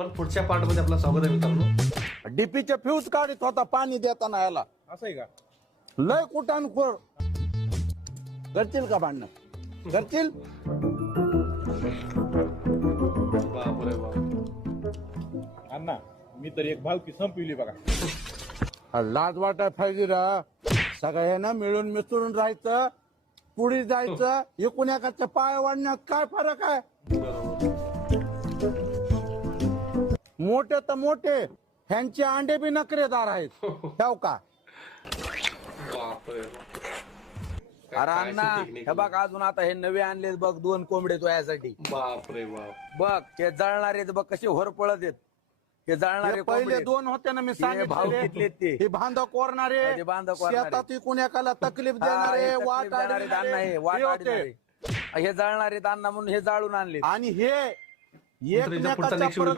पण पुढच्या पार्ट मध्ये आपलं स्वागत आहे मित्रांनो. डीपीचे फ्यूज काढत होता पाणी देताना याला. असं आहे का? लय कुटाणखोर. करतील का भांडण? करतील. बापरे बाप. अण्णा मी तर एक भावकी संपविली बघा. लाज वाटाय पाहिजे रा. सगळ्यांना मिळून मिसळून राहायचं, पुढे जायचं. एकूण एकाच्या पाय वाढण्यात काय फरक आहे? मोठे तर मोठे, ह्यांचे अंडे बी नखरेदार आहेत. ठेव का? बापरे. अरे अण्णा हे बघ अजून आता हे नवे आणले बघ 2 कोंबडे तो यासाठी. बापरे बाप. बघ ते जळणारे बघ कसे होरपळत येत. ते जळणारे हे पहिले कोंबडे. 2 होते ना मी भाव घेतले ते. हे बांधा कोरणारे, ते बांधा कोरणारे. शेतात इकून एकाला तकलीफ हा, देणारे, हे तकलीफ वाट देणारे अण्णा हे, वाट हे होते. आडणारे. हे जळणारे अण्णा म्हणून हे जाळून आणले. आणि हे पुढचा एकमेकाच्या next video प्रगतीला